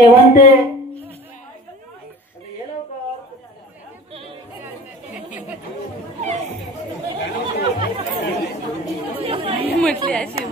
शेवंते म्हटले अशी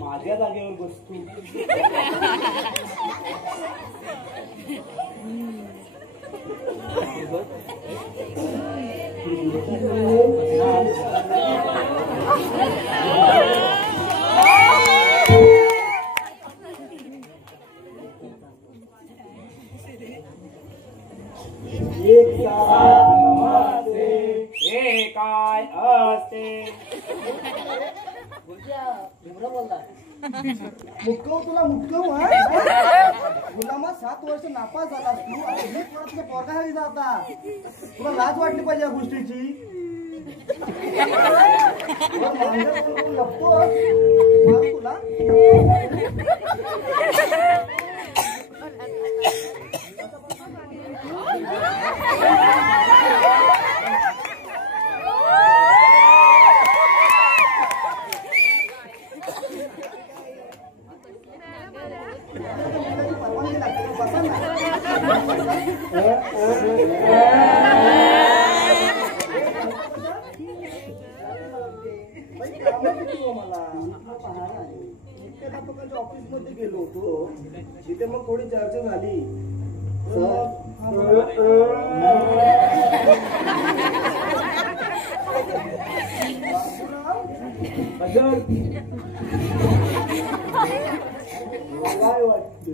माझ्या जागेवर बसतो काय असते मुक्कव तुला मुक्कव गुलामा 7 वर्ष नापास झालास तू आणि तुला पोरगा हवी जाता तुला लाज वाटली पाहिजे या गोष्टीची लपतो तुला ऑफिस मध्ये गेलो होतो तिथे मग थोडी चर्चा झाली काय वाटत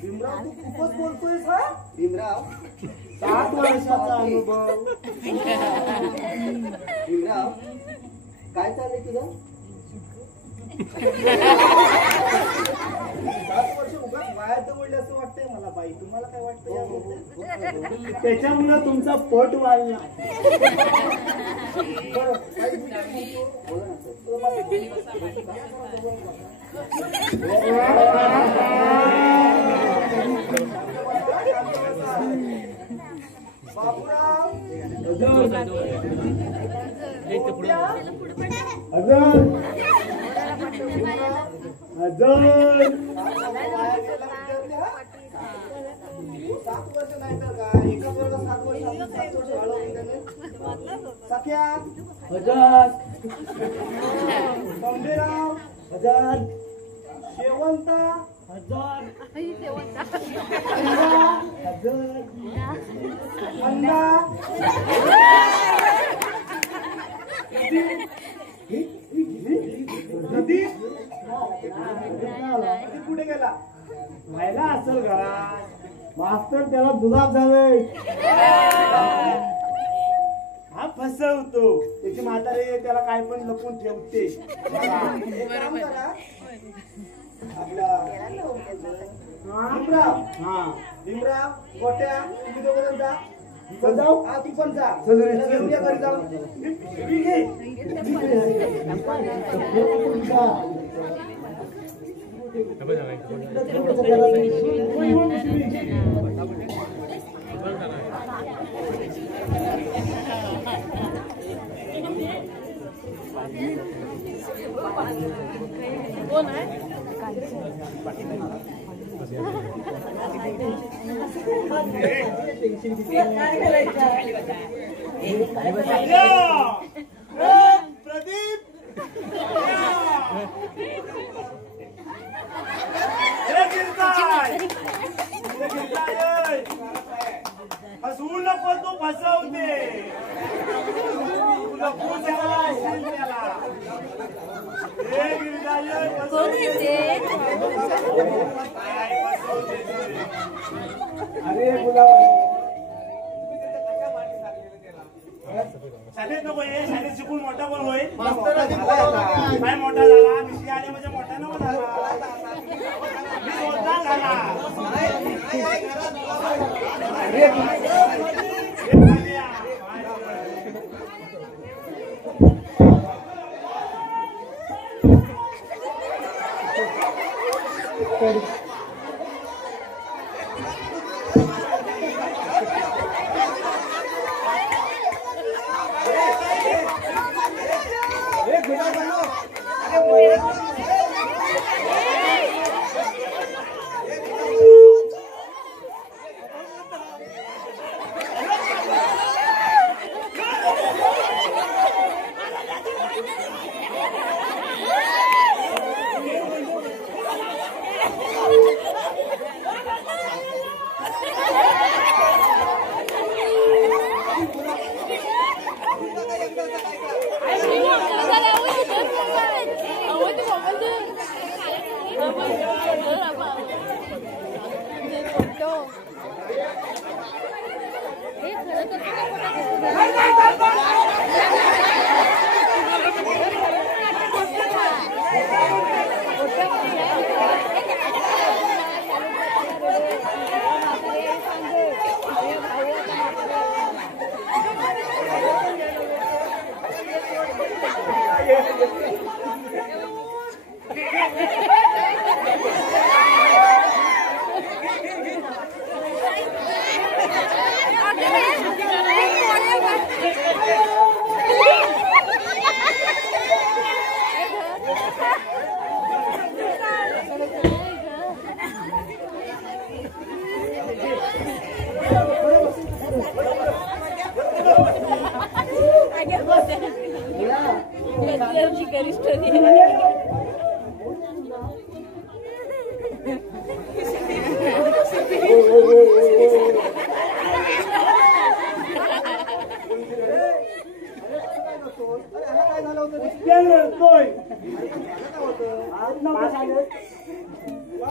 भीमराव तू खूपच बोलतोयस हा भीमराव 7 वर्षाचा अनुभव भीमराव काय चाललंय तुझं 7 वर्ष उगाच वायात दवडले असं वाटतंय मला बाई तुम्हाला काय वाटतं त्याच्यामुळे तुमचा पट वाढला बापूराव सख्या हजार संडेराव हजार शेवंता हजार अंडा कुठे गेला व्हायला असेल घरात मास्तर त्याला दुधात झालंय हा फसवतो त्याची म्हातारे त्याला काय पण लपून ठेवते आपला भीमराव गोट्या तुम्ही दोघं जा जाऊ हा तू पण जा घेऊया घरी जाऊ प्रदीप हसवू नको तू फसवते कोण आहे ते? अरे गुलाब शाळेत नको आहे, शाळेत शिकून मोठा पण होईल. मास्तर आधी बोलावला. काय मोठा झाला मिशी आले म्हणजे मोठा नको झाला. मी मोठा झाला.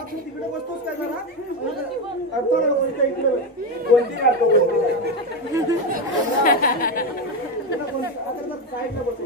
तिकडे बसतोस काय जरा कोणती काढतो साईडला बसतो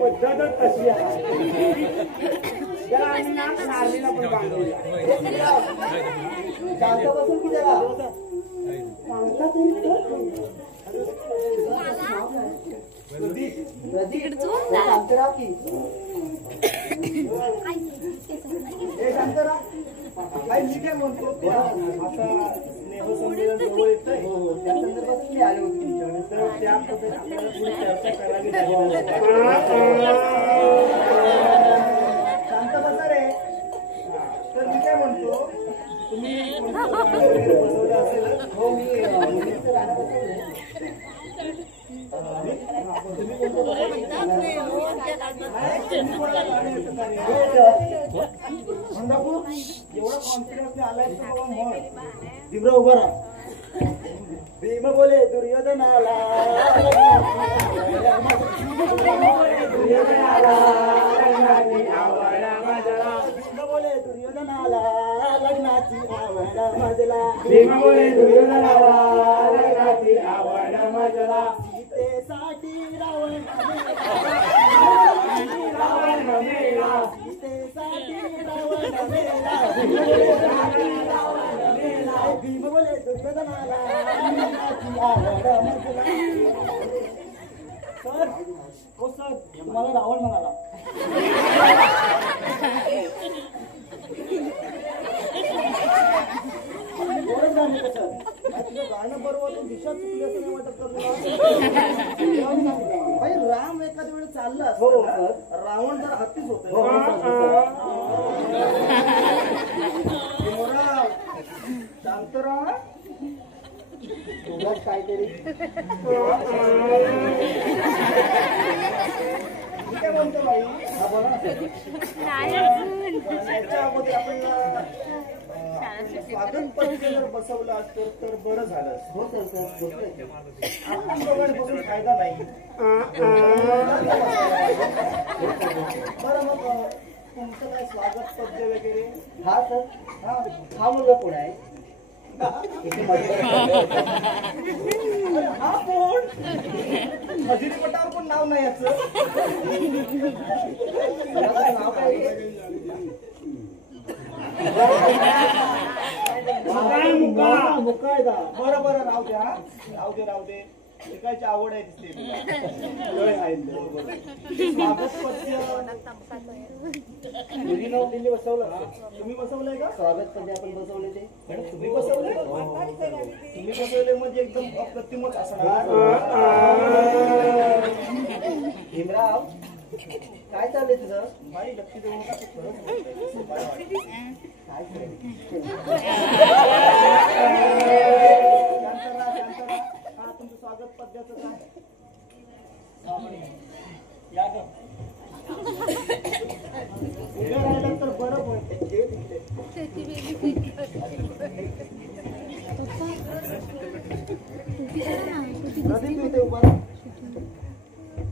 पद्धतच तशी आहे. त्याला आम्ही नाम नारळीला पण बांधवलं. शांत बसून की जरा शांतरा की शांतरा काय मी काय म्हणतो आता स्नेहसंमेलन जवळ येतंय. त्या संदर्भात मी आले होते तुमच्याकडे तर त्या पद्धतीने आपल्याला थोडी चर्चा करावी लागेल. शांत बसा रे. तर मी काय म्हणतो तुम्ही बसवलं असेल. हो मी मुलीचं गाणं बसवलंय. एवढा कॉन्फिडन्स आलाय तर बाबा म्हण. दिब्र उभा राहा. भीम बोले दुर्योधनाला भीम बोले दुर्योधनाला लग्नाची आवड मजला. भीम बोले दुर्योधनाला लग्नाची आवड मजला. सीतेसाठी रावण मेला. सीतेसाठी रावण मेला. भीम बोले दुर्योधनाला लग्नाची आवड मजला. सर हो सर तुम्हाला रावण म्हणाला. एवढंच गाणं आहे सर. तुझं गाणं बरोबर तू दिशा चुकली असं नाही वाटत का तुला? भाई राम एखाद्या वेळी चालला असतो ना, रावण जर हत्तीच होत शांतराम तुझ्याच काहीतरी मी काय म्हणतो बाई हा बोला ना सर. नाही अजून. याच्या अगोदर आपण स्वागत पत्रिका जर बसवलं असतं तर बरं झालं असतं. हो सर सर बोलतोय. आपण दोघांनी बसून फायदा नाही. बरं मग तुमचं काय स्वागत पद्य वगैरे हा सर हा मुलगा कोण आहे इथे मध्ये अरे हा कोण हजेरी पटावर पण नाव नाही याचं. नाव काय मुका आहे का? बरं बरं राहू द्या राहू दे शिकायची आवड आहे दिसते तुला. लय आहे, बरोबर. स्वागत पद्य मुलीनं दिल्ली बसवलं तुम्ही बसवलंय का? स्वागत पद्य आपण बसवले ते मॅडम तुम्ही बसवले तुम्ही बसवले म्हणजे एकदम अप्रतिमच असणार. भीमराव काय चाललंय तुझं बाई लक्ष देऊ नका तू खरंच बोलतोय. काय वाटतं? काय चाललंय? शांत राहा. हा तुमचं स्वागत पद्याचं काय या ग उभे राहिलं तर बरं होईल. प्रदीप इथे उभा राहा.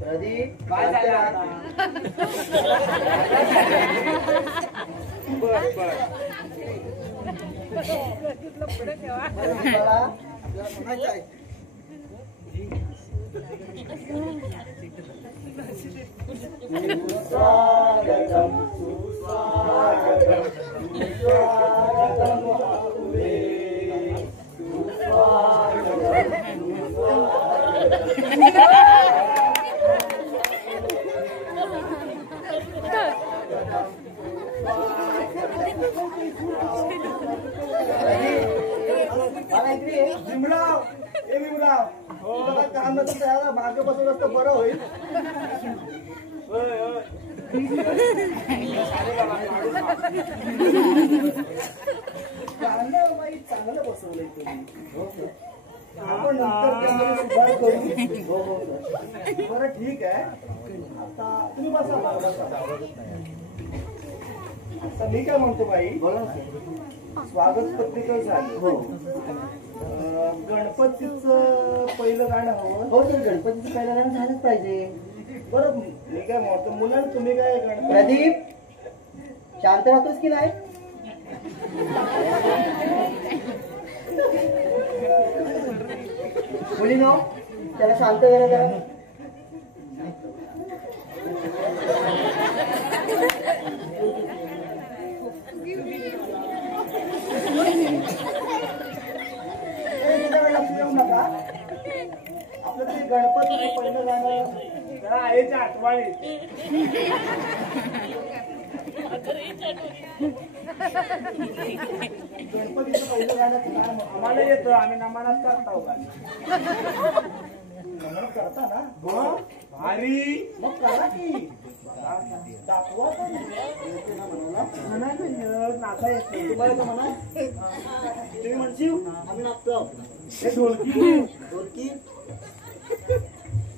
प्रदीप काय झालं आता भीमराव ए भीमराव बघा काम नसेल तर मागे बसवलं असतं बरं होईल. चांगलं बाई चांगलं बसवलंय तुम्ही. आपण नंतर त्यामध्ये सुधार करू. बरं ठीक आहे. आता तुम्ही बसा. आता मी काय म्हणतो बाई बोला ना सर. स्वागत पत्रिका झाली. हो गणपतीचं पहिलं गाणं हवं. हो सर गणपतीचं पहिलं गाणं झालंच पाहिजे. बरं मी काय म्हणतो मुलांना तुम्ही काय गणपती प्रदीप शांत राहतोस की नाही मुलीनो त्याला शांत करा जरा. लक्ष देऊ नका. आपलं ते गणपतीचं पहिलं गाणं जरा आईच्या आठवणी. गणपतीचं पहिलं गाण्याचं नाव आम्हाला येतं. आम्ही नमनात करता गाणं. नमन करता ना हो भारी. मग करा की दाखवा नाचा येत तुम्हाला तर म्हणा. तुम्ही म्हणशील आम्ही नाचतो. हे ढोलकी ढोलकी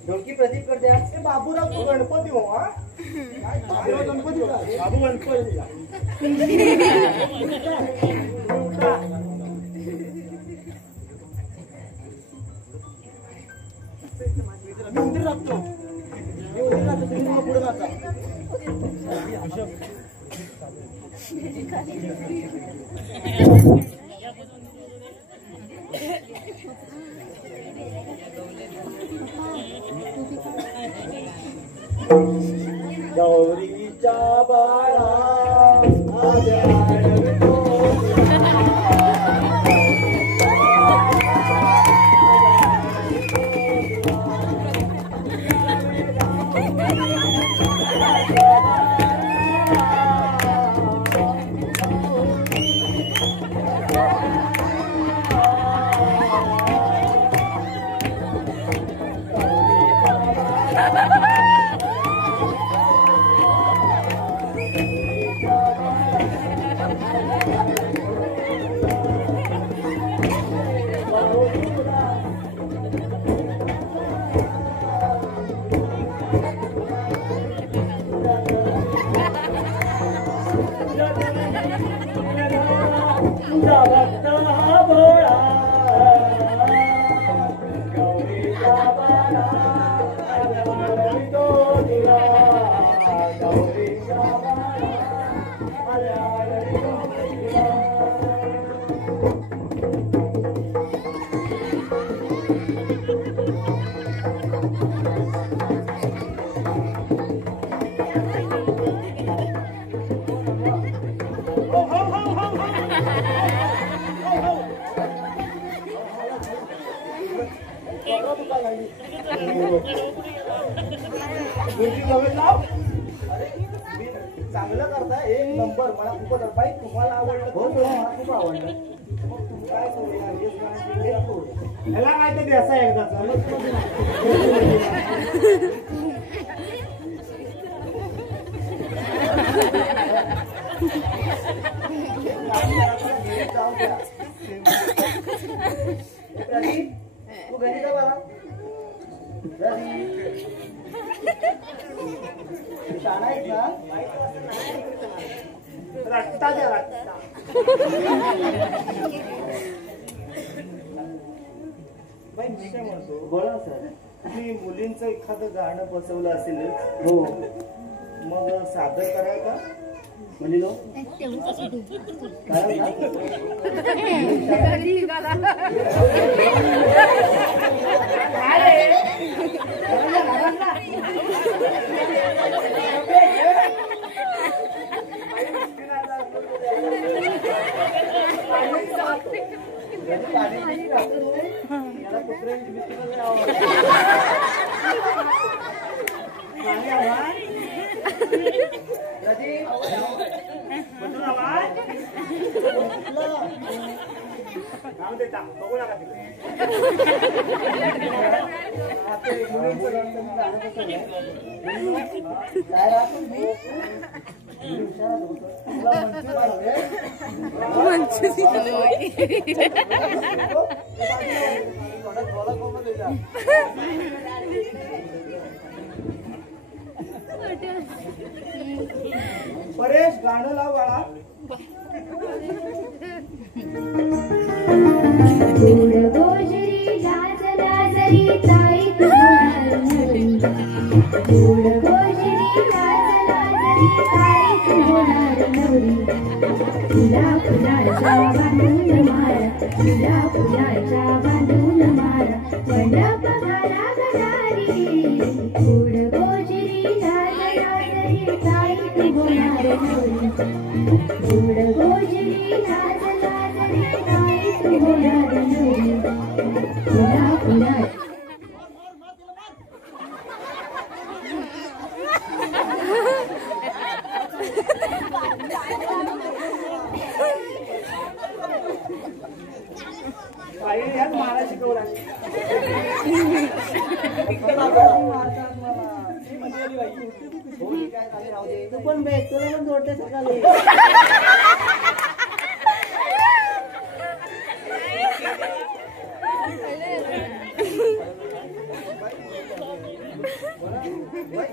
ढोलकी प्रदीप करते आज. हे बाबूराव तू गणपती हो. हा काय गणपती बाबू गणपती मी उंदीर लागतो. तुम्ही मला पुढे नाचा. गौरीच्या बाळा लागली. तुमची जवळ लाव. मी चांगलं करताय, एक नंबर. मला खूपच बाई तुम्हाला आवडलं. हो मला खूप आवडलं. मग तुम्ही काय करूया? हेच गाणं हे करू. ह्याला काय ते द्यायचं एकदाच. जाऊ द्या. रवी, तू घरी जा बाळा. रवी, शाळा आहेत ना? रट्टा द्या रट्टा. बाई मी काय म्हणतो, बोला सर. तुम्ही मुलींचं एखादं गाणं बसवलं असेलच, हो मग सादर कराल का? म्हणजे तो काय याला कुत्र्यांची बिस्किटं लय आवडतात. नाव देता बघू नका तिकडे. आता एक मुलींचं गाणं बसवलंय. काय राहतो मी? मुली हुशार होतं. तुला मंचू वाढवे. थोडा बोला कोण देजा. परेश गाणं लाव बाळा. गोड गोजरी लाज लाजरी ताई तुम्हार नवरी. गोड गोजरी लाज लाजरी ताई तुम्हार नवरी. फुला फुलाच्या बांधून मारा, फुला फुलाच्या बांधून मारा, मंडप घाला गडारी. गोड गोजरी लाज लाजरी ताई तुम्हार नवरी. गोड गोजरी लाज लाजरी ताई तुम्हार नवरी. फुला फुला बाईने यात मारा शिकवला. तू पण भेट, तुला पण जोडते सकाळी.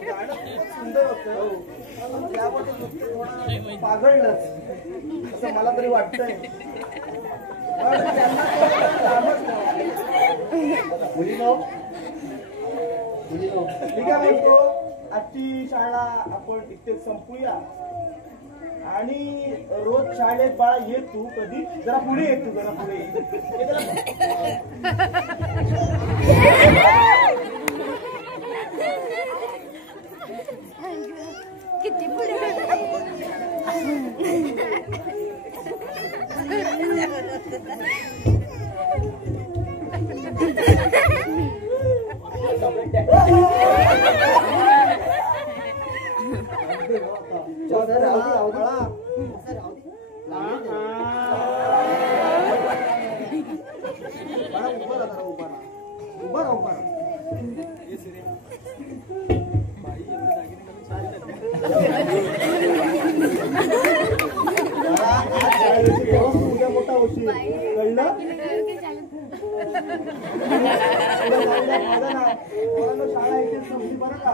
गाणं खूपच सुंदर होतं. पण त्यामध्ये नुसतं थोडं पागळलंच असं मला तरी वाटतंय. पण त्यांना थोडं लांबच ठेवा. मुलीनो, मी काय म्हणतो, आजची शाळा आपण इथे संपूया. आणि रोज शाळेत बाळा ये तू कधी जरा पुढे ये, तू जरा पुढे किती पुढे उद्या मोठा उशीर कळलं. शाळा इथे संपली बरं का.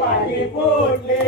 पाणी फोडले